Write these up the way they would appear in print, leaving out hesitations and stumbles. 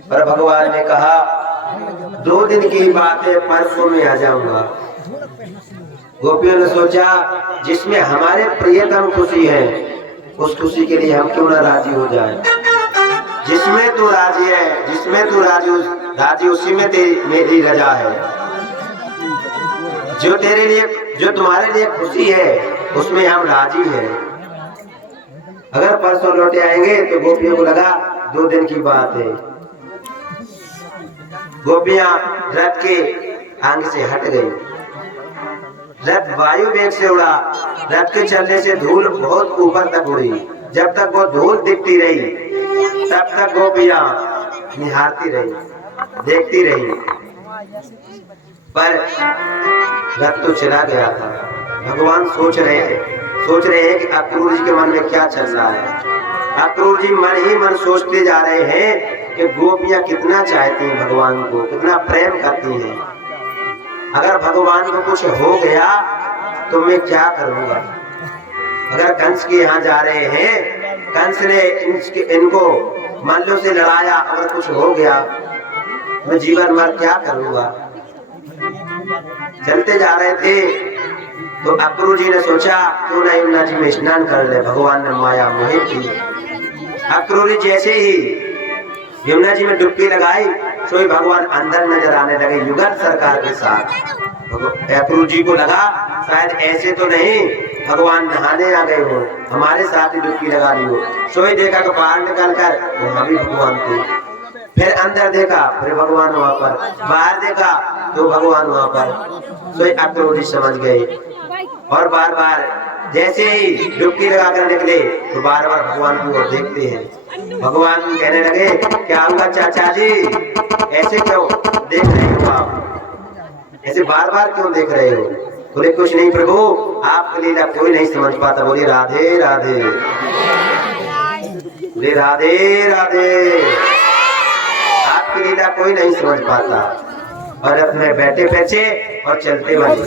पर भगवान ने कहा 2 दिन की बात है, परसों में आ जाऊंगा। गोपियों ने सोचा जिसमें हमारे प्रियतम खुशी है उस खुशी के लिए हम क्यों ना राजी हो जाए। जिसमें तू राजी है, जिसमें तू राजी उसी में मेरी रजा है। जो तेरे लिए, जो तुम्हारे लिए खुशी है उसमें हम राजी हैं। अगर परसों लौटे आएंगे तो गोपियों को लगा 2 दिन की बात है। गोपियां रथ के आगे से हट गई। रथ वायु वेग से उड़ा। रथ के चलने से धूल बहुत ऊपर तक उड़ी। जब तक वो धूल दिखती रही तब तक गोपियां निहारती रही, देखती रही। पर रथ तो चला गया था। भगवान सोच रहे हैं कि अक्रूर जी के मन में क्या चल रहा है। अक्रूर जी मन ही मन सोचते जा रहे हैं कि गोपियां कितना चाहती हैं भगवान को, कितना प्रेम करती हैं। अगर भगवान को कुछ हो गया तो मैं क्या करूंगा। अगर कंस के यहाँ जा रहे हैं, कंस ने इनको मल्लों से लड़ाया, अगर कुछ हो गया मैं जीवन भर क्या करूंगा। चलते जा रहे थे तो अक्रूर जी ने सोचा क्यों ना यमुना जी में स्नान कर ले। भगवान ने माया मोहित की। अक्रूर जी जैसे ही यमुना जी में डुबकी लगाई तो ही भगवान अंदर नजर आने लगे युगल सरकार के साथ। अक्रूर जी को लगा शायद ऐसे तो नहीं भगवान नहाने आ गए हो, हमारे साथ ही डुबकी लगा ली हो। सोई देखा तो बाहर निकल कर वहां भी भगवान थे। फिर अंदर देखा फिर भगवान वहां पर, बाहर देखा तो भगवान वहां पर। सोई अक्रूर जी समझ गए और बार बार जैसे ही डुबकी लगाकर निकले तो बार बार भगवान की ओर देखते हैं। भगवान कहने लगे क्या हुआ चाचा जी, ऐसे क्यों देख रहे हो आप, ऐसे बार बार क्यों देख रहे हो। बोले कुछ नहीं प्रभु, आपकी लीला कोई नहीं समझ पाता। बोले राधे राधे, बोले राधे राधे। आपकी लीला कोई नहीं समझ पाता। और अपने बैठे बैठे और चलते बने।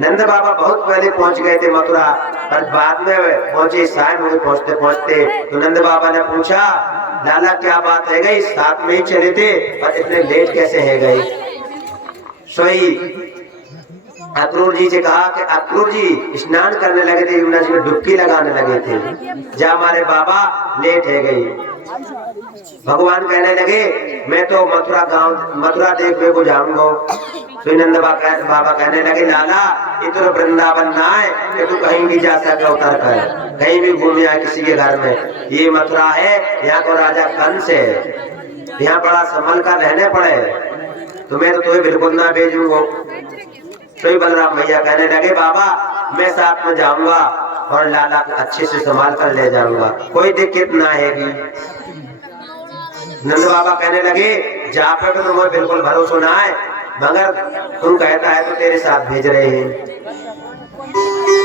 नंद बाबा बहुत पहले पहुंच गए थे मथुरा, और बाद में पहुंचे शाम में पहुंचते पहुंचते। तो नंद बाबा ने पूछा लाला क्या बात है गई, साथ में ही चले थे और इतने लेट कैसे है गए। सोई अक्रूर जी से कहा कि अक्रूर जी स्नान करने लगे थे, यमुना जी में डुबकी लगाने लगे थे, जा हमारे बाबा लेट है गई। भगवान कहने लगे मैं तो मथुरा देखने को जाऊंगा। तो नंद बाबा कहने लगे लाला ये तो वृंदावन ना है कि तू कहीं भी जा सके उतर कर, कहीं भी घूम आए किसी के घर में। ये मथुरा है, यहाँ को राजा कंस है, यहाँ बड़ा संभल कर रहने पड़े, तो मैं तो तुम्हें बिल्कुल ना भेजूंगा। तो बलराम भैया कहने लगे बाबा मैं साथ में जाऊंगा और लाला को अच्छे से संभाल कर ले जाऊंगा, कोई दिक्कत ना आएगी। नंद बाबा कहने लगे जा पे तो तुम्हें बिल्कुल भरोसा ना है, मगर तुम कहता है तो तेरे साथ भेज रहे हैं।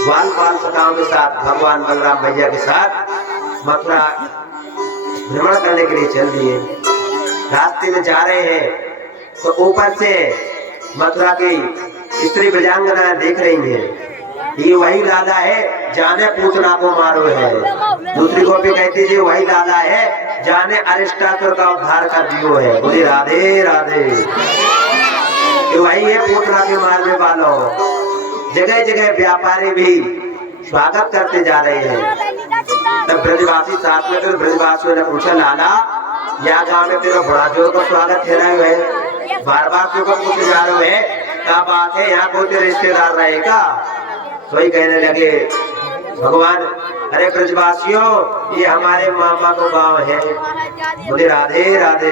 बाल सखाओं के साथ भगवान बलराम भैया के साथ मथुरा भ्रमण करने के लिए चल दिए। रास्ते में जा रहे हैं तो ऊपर से मथुरा की स्त्री ब्रजांगना देख रही है, ये वही लाला है जाने पूतना को मारो है। दूसरी गोपी कहती जी वही लाला है जाने अरिष्टासुर का उद्धार कर दियो है। बोली राधे राधे। वही है पूतना के मारने वालों। जगह जगह व्यापारी भी स्वागत करते जा रहे हैं। तब ब्रजवासी साथ में तो ब्रजवासियों ने पूछा लाला यहाँ गाँव में तेरा बड़ा जोर का स्वागत कह रहे हुए, बार बार क्यों पूछे जा रहे हैं, क्या बात है यहाँ कोई तेरे रिश्तेदार रहेगा। तो ही कहने लगे भगवान अरे ब्रजवासियों ये हमारे मामा को गांव है। बोले राधे राधे।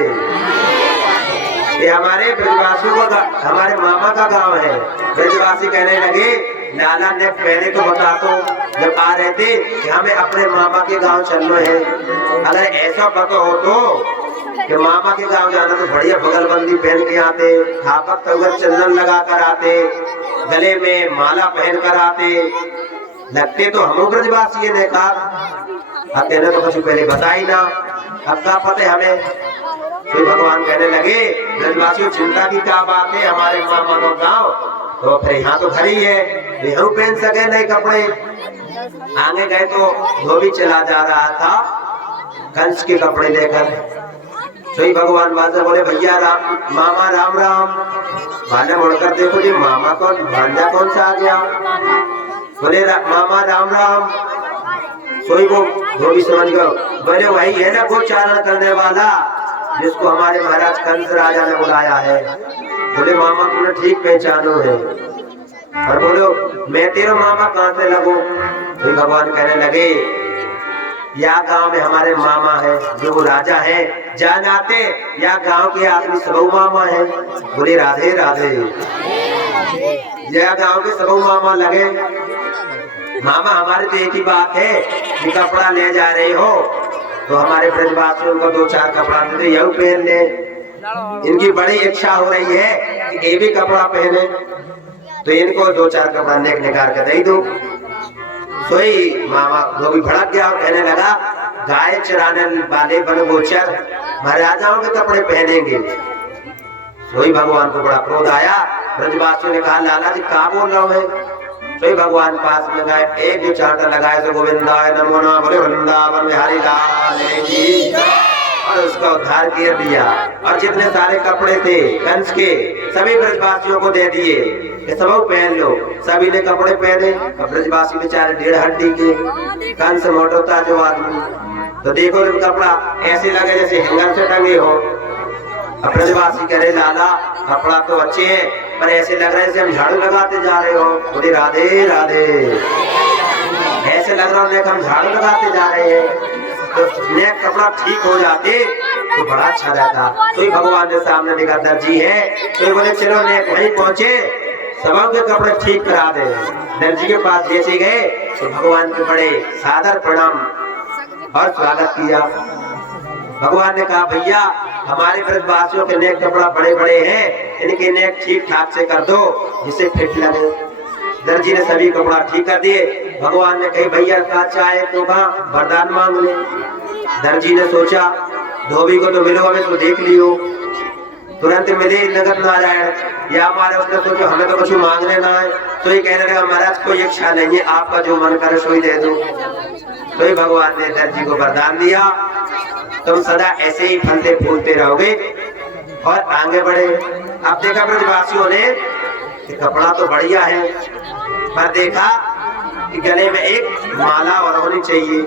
ये हमारे ब्रजवासियों का हमारे मामा का गांव है। ब्रजवासी कहने लगे लाला ने पहले को बता तो जब आ रहे थे कि हमें अपने मामा के गांव चलना है। अगर ऐसा पता हो तो कि मामा के गांव जाना तो बढ़िया बगलबंदी पहन के आते, थापक तंगत चंदन लगा कर आते, गले में माला पहन कर आते, लगते तो हम ब्रजवासी ने कहा अब तेने तो कुछ पहले बताई ना, अब क्या पता हमें। तो भगवान कहने लगे ब्रजवासियों चिंता की क्या बात है, हमारे मामा का गांव तो फिर यहाँ तो घर ही है, यहाँ पहन सके नए कपड़े। आगे गए तो धोबी चला जा रहा था कंस के कपड़े लेकर, सोई भगवान बादशाह बोले भैया राम मामा राम राम। भाने मुड़कर देखो जी मामा कौन भांजा कौन सा आ गया। बोले मामा राम राम। सोई वो धोबी समझ गए, बोले वही है ना गोचारण करने वाला जिसको हमारे महाराज कंस राजा ने बुलाया है। बोले मामा तुमने ठीक पहचानो है। और बोलो मैं तेरा मामा कहाँ से लगूं। तो भगवान कहने लगे या गांव में हमारे मामा है जो वो राजा है जान आते, या गांव के आदमी सबो मामा है। बोले राधे राधे। या गांव के सबो मामा लगे। मामा हमारे तो एक ही बात है कि कपड़ा ले जा रहे हो तो हमारे ब्रजवासियों को 2-4 कपड़ा दे दो, यही पहन ले। इनकी बड़ी इच्छा हो रही है कि ये भी कपड़ा पहने, तो इनको 2-4 कपड़ा निकाल के दे दो। सोई मामा वो भी भड़क गया और कहने लगा गाय चराने वाले बन गोचर महाराजाओं के कपड़े पहनेंगे। सोई भगवान को बड़ा क्रोध आया। ब्रजवासियों ने कहा लाला जी क्या बोल रहा हूँ। तो भगवान पास में गए, एक जो चांटा लगाए तो गोविंदाय नमो नमः बोले वृंदावन बिहारी लाल की, और उसका उद्धार कर दिया। और जितने सारे कपड़े थे कंस के सभी ब्रजवासियों को दे दिए कि सब पहन लो। सभी ने कपड़े पहने। ब्रजवासी बेचारे 1.5 हड्डी के, कंस मोटोता जो आदमी, तो देखो कपड़ा ऐसे लगे जैसे हैंगर से टंगे हो। ब्रजवासी कह रहे लाला कपड़ा तो अच्छे है पर ऐसे लग रहे हैं हम झाड़ू लगाते जा रहे हो। बोले राधे राधे। ऐसे लग रहा है हम झाड़ू लगाते जा रहे हैं। तो नेक कपड़ा ठीक हो जाते तो बड़ा अच्छा रहता। तो भगवान ने सामने देखा दर्जी है, तो बोले चलो नेक वहीं पहुंचे सबों के कपड़े ठीक करा दे। दर्जी के पास जैसे गए तो भगवान के बड़े सादर प्रणाम और स्वागत किया। भगवान ने कहा भैया हमारे ब्रजवासियों के नेक कपड़ा बड़े बड़े हैं, इनके नेक ठीक ठाक से कर दो जिसे फिट लगे। दर्जी ने सभी कपड़ा ठीक कर दिए। भगवान ने कही भैया क्या चाहे तो कहा वरदान मांग ले। दर्जी ने सोचा धोबी को तो मिलो हमें तो देख लियो, तुरंत मिले नगद नारायण। या हमारे उसने सोचो हमें तो कुछ मांगने ना है। तो ये कहने लगा महाराज कोई इच्छा नहीं है, आपका जो मन करे सो ही दे दो। तो ही भगवान ने दर्जी को वरदान दिया तुम सदा ऐसे ही फलते फूलते रहोगे और आगे बढ़े। अब देखा ब्रजवासियों ने कि कपड़ा तो बढ़िया है, पर देखा कि गले में एक माला और होनी चाहिए,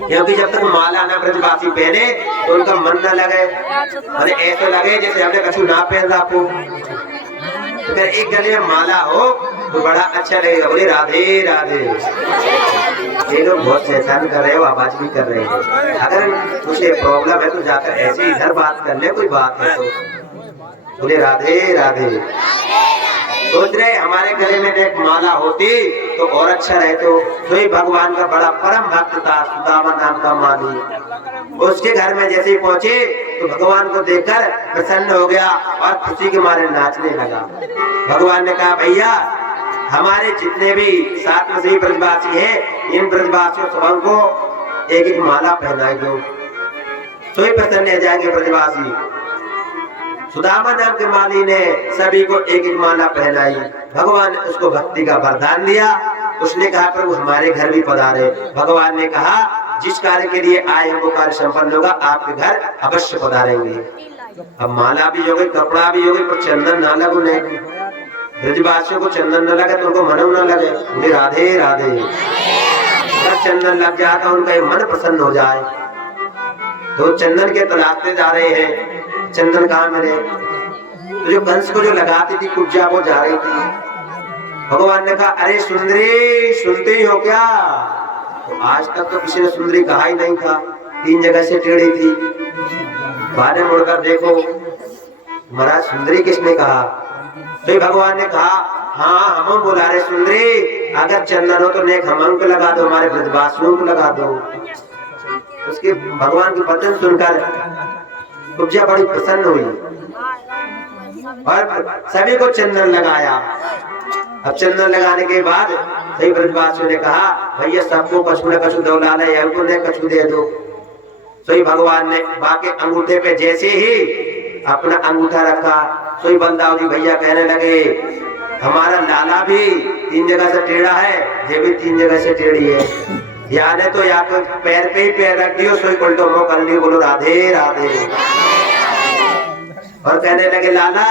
क्योंकि जब तक माला ना ब्रजवासी पहने तो उनका मन न लगे। अरे ऐसे लगे जैसे हमने कछु ना पहन रखो। तो एक गले में माला हो तो बड़ा अच्छा लगेगा। बोले राधे राधे। ये लोग बहुत शैतान कर रहे हो, आवाज भी कर रहे हैं। अगर तुझे प्रॉब्लम है तो जाकर ऐसे इधर बात कर ले, कोई बात है तो। बोले राधे राधे। सोच रहे हमारे गले में एक माला होती तो और अच्छा रहते हो। तो ही भगवान का बड़ा परम भक्त था सुदामा नाम का माली। उसके घर में जैसे ही पहुंचे तो भगवान को देखकर प्रसन्न हो गया और खुशी के मारे नाचने लगा। भगवान ने कहा भैया हमारे जितने भी साथ में सही ब्रजवासी हैं इन ब्रजवासियों सबों को एक एक माला पहनाई दो, तो ही प्रसन्न हो जाएंगे ब्रजवासी। सुदामा नाम के माली ने सभी को एक एक माला पहनाई। भगवान ने उसको भक्ति का वरदान दिया। उसने कहा प्रभु हमारे घर भी पधारे। भगवान ने कहा जिस कार्य के लिए आए हैं वो कार्य संपन्न होगा, आपके घर अवश्य पधारेंगे। अब माला भी हो गई, कपड़ा भी हो गई, पर चंदन ना लगो नहीं। ब्रजवासियों को चंदन न लगे तो उनको मन न लगे। बोले राधे राधे। जब चंदन लग जाता उनका मन प्रसन्न हो जाए। तो चंदन के तलाशते जा रहे हैं, चंदन कहाँ मिले। तो जो कंस को जो लगाती थी कुब्जा वो जा रही थी। भगवान ने कहा अरे सुंदरी सुनते ही हो क्या। तो आज तक तो किसी ने सुंदरी कहा ही नहीं था, 3 जगह से टेढ़ी थी। बाद में मुड़कर देखो महाराज सुंदरी किसने कहा। तो भगवान ने कहा हाँ हम बोला रहे सुंदरी अगर चंदन हो तो नेक हम को लगा दो, हमारे ब्रजवासियों को लगा दो। उसके भगवान के वचन सुनकर कुब्जा बड़ी प्रसन्न हुई और सभी को चंदन लगाया। अब चंदन लगाने के बाद सही ब्रजवासियों ने कहा भैया सबको कछु न कछु दौलाल है, हमको ने कछु दे दो। सही भगवान ने बाकी अंगूठे पे जैसे ही अपना अंगूठा रखा सोई बलदाव जी भैया कहने लगे हमारा लाला भी 3 जगह से टेढ़ा है, ये भी 3 जगह से टेढ़ी है। याने तो या तो पैर पे ही पैर रख दियो, सोई उल्टो मुंह कर लियो, बोलो राधे राधे। और कहने लगे लाला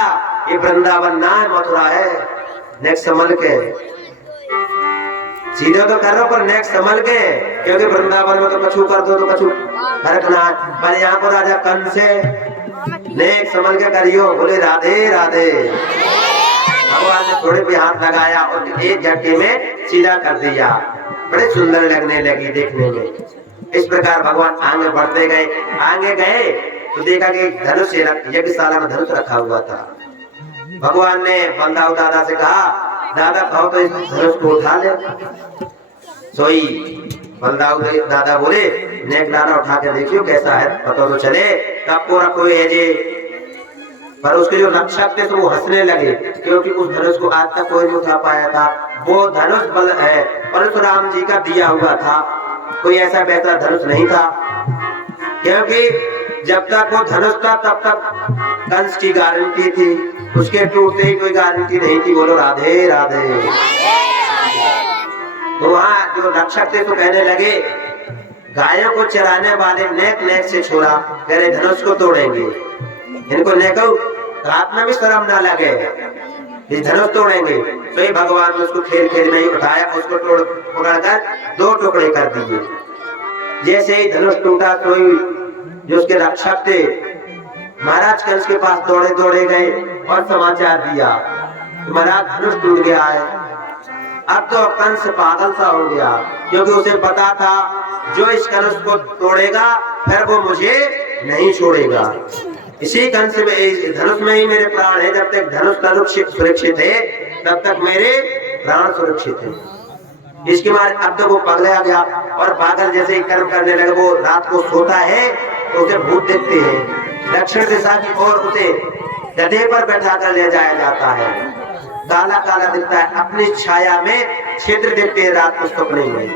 ये वृंदावन ना है, मथुरा है, नेक्स्ट संभल के, सीधे तो कर रहे हो पर नेक्स्ट संभल के, क्योंकि वृंदावन में तो कछु कर दो तो कछु फर्क ना है, पर यहाँ पर राजा कंस से नेक्स्ट संभल के करियो, बोले राधे राधे। भगवान ने थोड़े भी हाथ लगाया और एक झटके में सीधा कर दिया, बड़े सुंदर लगने लगी देखने में। इस प्रकार भगवान आगे बढ़ते गए, आगे गए तो देखा कि धनुष यज्ञशाला में धनुष रखा हुआ था। भगवान ने बंदाऊ दादा से कहा दादा कहो तो इस धनुष को उठा ले। सोई बंदाऊ दादा बोले नेक लाना उठा के देखियो कैसा है, पता तो चले, तब को रखो ये जे। पर उसके जो रक्षक थे तो वो हंसने लगे, क्योंकि उस धनुष को आज तक कोई नहीं उठा पाया था। वो धनुष बल है परशुराम जी का दिया हुआ था, कोई ऐसा वैसा धनुष नहीं था, क्योंकि जब तक वो धनुष था तब तक कंस की गारंटी थी, उसके टूटते ही कोई गारंटी नहीं थी। बोलो राधे राधे। तो वहाँ जो रक्षक थे तो कहने लगे गायों को चराने वाले नेक नेक से छोड़ा, कह रहे धनुष को तोड़ेंगे, इनको नेको रात में भी शर्म ना लगे, ये धनुष तोड़ेंगे। तो ये भगवान ने उसको खेल खेल में ही उठाया, उसको तोड़ पकड़कर दो टुकड़े कर दिए। जैसे ही धनुष टूटा तो जो उसके रक्षक थे महाराज कंस के पास दौड़े दौड़े गए और समाचार दिया महाराज धनुष टूट गया है। अब तो कंस पागल सा हो गया, क्योंकि उसे पता था जो इस धनुष को तोड़ेगा फिर वो मुझे नहीं छोड़ेगा। इसी कंस में इस धनुष में ही मेरे प्राण है, जब तक धनुष सुरक्षित है तब तक मेरे प्राण सुरक्षित है। इसके मारे अब तो वो पगला गया और पागल जैसे ही कर्म करने लगे। वो रात को सोता है तो उसे भूत देखते हैं, दक्षिण दिशा की ओर उसे गधे पर बैठा कर ले जाया जाता है, काला काला दिखता है, अपनी छाया में छिद्र देखते हैं रात को सपने में।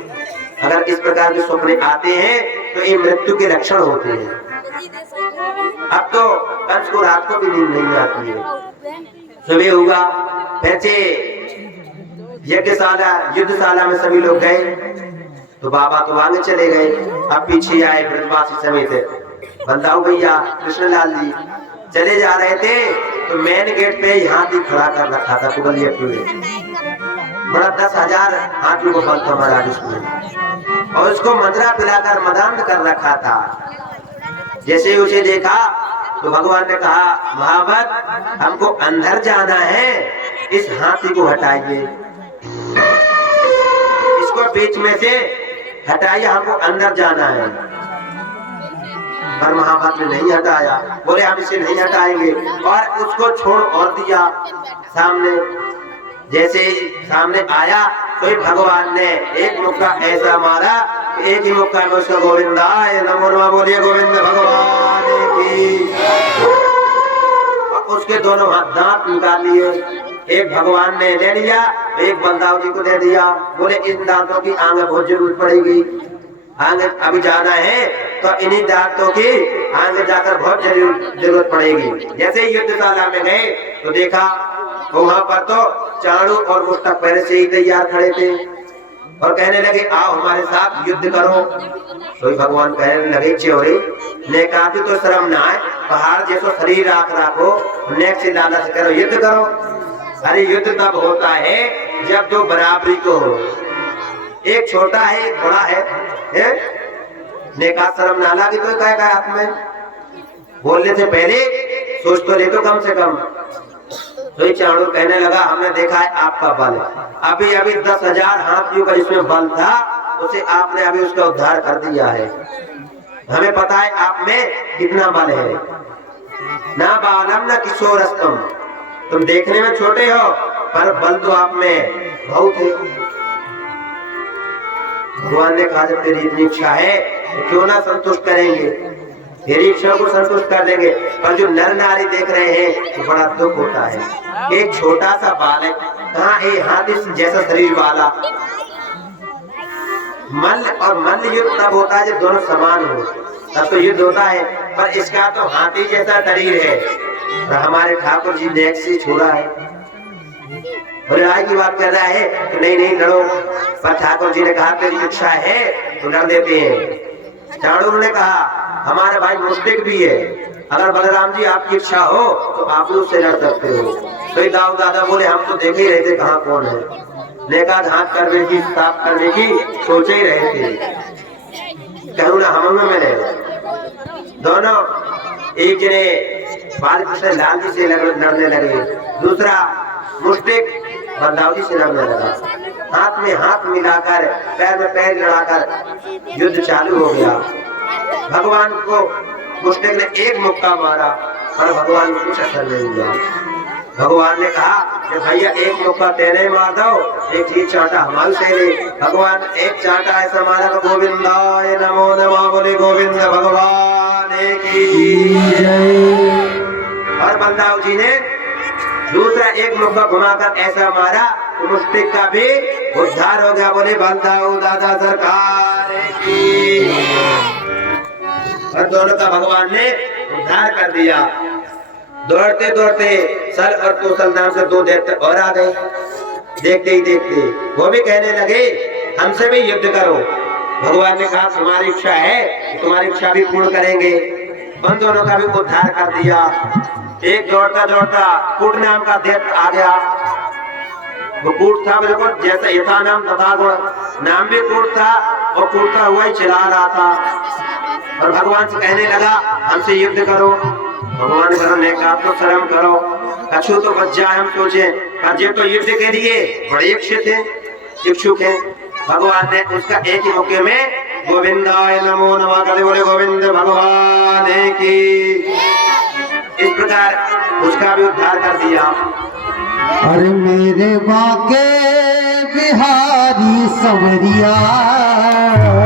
अगर इस प्रकार के सपने आते हैं तो ये मृत्यु के लक्षण होते हैं। अब तो कंस को रात को भी नींद नहीं आती है। सुबह हुआ, वैसे यज्ञशाला युद्धशाला में सभी लोग गए तो बाबा तो आगे चले गए। अब पीछे आए ब्रजवासी समेत बंदाऊ भैया कृष्णलाल जी चले जा रहे थे तो मेन गेट पे हाथी खड़ा कर रखा था कुबलिया पूरे, बड़ा 10,000 हाथियों को बल था महाराज उसमें, और उसको मदरा पिलाकर मदान कर रखा था। जैसे ही उसे देखा तो भगवान ने कहा महाभक्त हमको अंदर जाना है, इस हाथी को हटाइए, इसको बीच में से हटाइए, हमको अंदर जाना है। पर महाभक्त ने नहीं हटाया, बोले हम इसे नहीं हटाएंगे, और उसको छोड़ और दिया सामने। जैसे ही सामने आया तो भगवान ने एक मुक्का ऐसा मारा, एक ही मुक्का में उसका गोविंदाय नमो नमः बोलिए, गोविंद भगवान की। उसके दोनों हाथ दांत निकाल लिए, एक भगवान ने ले लिया, एक बंदाव जी को दे दिया। बोले इन दांतों की आगे बहुत जरूरत पड़ेगी, आगे अभी जाना है तो इन्हीं दांतों की आगे जाकर बहुत जरूरत पड़ेगी। जैसे ही युद्धशाला में गए तो देखा वहां पर तो चाणू और मुष्टक पहले से ही तैयार खड़े थे और कहने लगे आओ हमारे साथ युद्ध करो। तो भगवान कहने लगे चोरी ने कहा तो शर्म ना आए, पहाड़ जैसो शरीर राखो, नेक से लाला से करो, युद्ध करो। अरे युद्ध तब होता है जब दो बराबरी को हो, एक छोटा है एक बड़ा है, नेका शर्म ना लगी तो क्या हाथ में बोलने से पहले सोच तो ले तो कम से कम। तो चाणू कहने लगा हमने देखा है आपका बल, अभी अभी 10,000 हाथियों का जिसमें बल था उसे आपने अभी उसका उद्धार कर दिया है, हमें पता है आप में कितना बल है। ना बालम न किशोरस्तम, तुम देखने में छोटे हो पर बल तो आप में बहुत है। भगवान ने कहा जब तेरी इतनी इच्छा है तो क्यों ना संतुष्ट करेंगे, तेरी इच्छा को संतुष्ट कर देंगे। पर जो नर नारी देख रहे हैं तो बड़ा दुख होता है। एक छोटा सा बालक कहाँ एक हाथी जैसा शरीर वाला, मल्ल और मल्ल युद्ध तब होता है जब दोनों समान हो, तब तो युद्ध होता है। पर इसका तो हाथी जैसा शरीर है और हमारे ठाकुर जी ने एक से छोड़ा है। बोले लड़ाई की बात कर रहा है तो नहीं नहीं लड़ो। पर ठाकुर जी ने कहा तेरी इच्छा है तो लड़ देते हैं। चाणूर ने कहा हमारे भाई मुस्तिक भी है, अगर बलराम जी आपकी इच्छा हो तो आप उससे लड़ सकते हो। तो दाऊ दादा बोले हम तो देखे ही रहे थे कहाँ कौन है, लेका हाथ करने की साफ करने की सोचे ही रहे थे। कहूँ ना हम में मिले दोनों, एक ने बालकृष्ण लाल जी से लड़ने लगे, दूसरा मुस्तिक बलदाऊ से लड़ने लगा। हाथ में हाथ मिलाकर पैर में पैर लड़ाकर युद्ध चालू हो गया। भगवान को मुस्तिक ने एक मुक्का मारा पर भगवान को कुछ असर नहीं हुआ। भगवान ने कहा कि भैया एक मुक्का तेरे मार दो, एक ही चांटा हमारे से ले। भगवान एक चांटा ऐसा मारा कि गोविंदाय नमो नमः, बोले गोविंद भगवान की जय। और बलदाऊ जी ने दूसरा एक मुक्का घुमाकर ऐसा मारा तो मुस्तिक का भी उद्धार हो गया, बोले बलदाऊ दादा सरकार की। और दोनों का भगवान ने उद्धार कर दिया। दौड़ते दौड़ते सल और कौशल नाम से दो देवता और आ गए। देखते ही देखते वो भी कहने लगे हमसे भी युद्ध करो। भगवान ने कहा तुम्हारी इच्छा है तो तुम्हारी इच्छा भी पूर्ण करेंगे। उन दोनों का भी उद्धार कर दिया। एक दौड़ता दौड़ता कूट नाम का दैत्य आ गया। वो कूट था बिल्कुल जैसा यथा नाम तथा गुण, नाम भी कूट था और कूटता हुआ ही चला रहा था। और भगवान से कहने लगा हमसे युद्ध करो। भगवान ने कहा तो शर्म करो, कछु तो बच जाए। हम सोचे ये तो युद्ध के लिए बड़े इच्छुक है। भगवान ने उसका एक ही मौके में गोविंदाय नमो नमः करे, बोले गोविंद भगवान की। इस प्रकार उसका भी उद्धार कर दिया। अरे मेरे बाके बिहारी सवरिया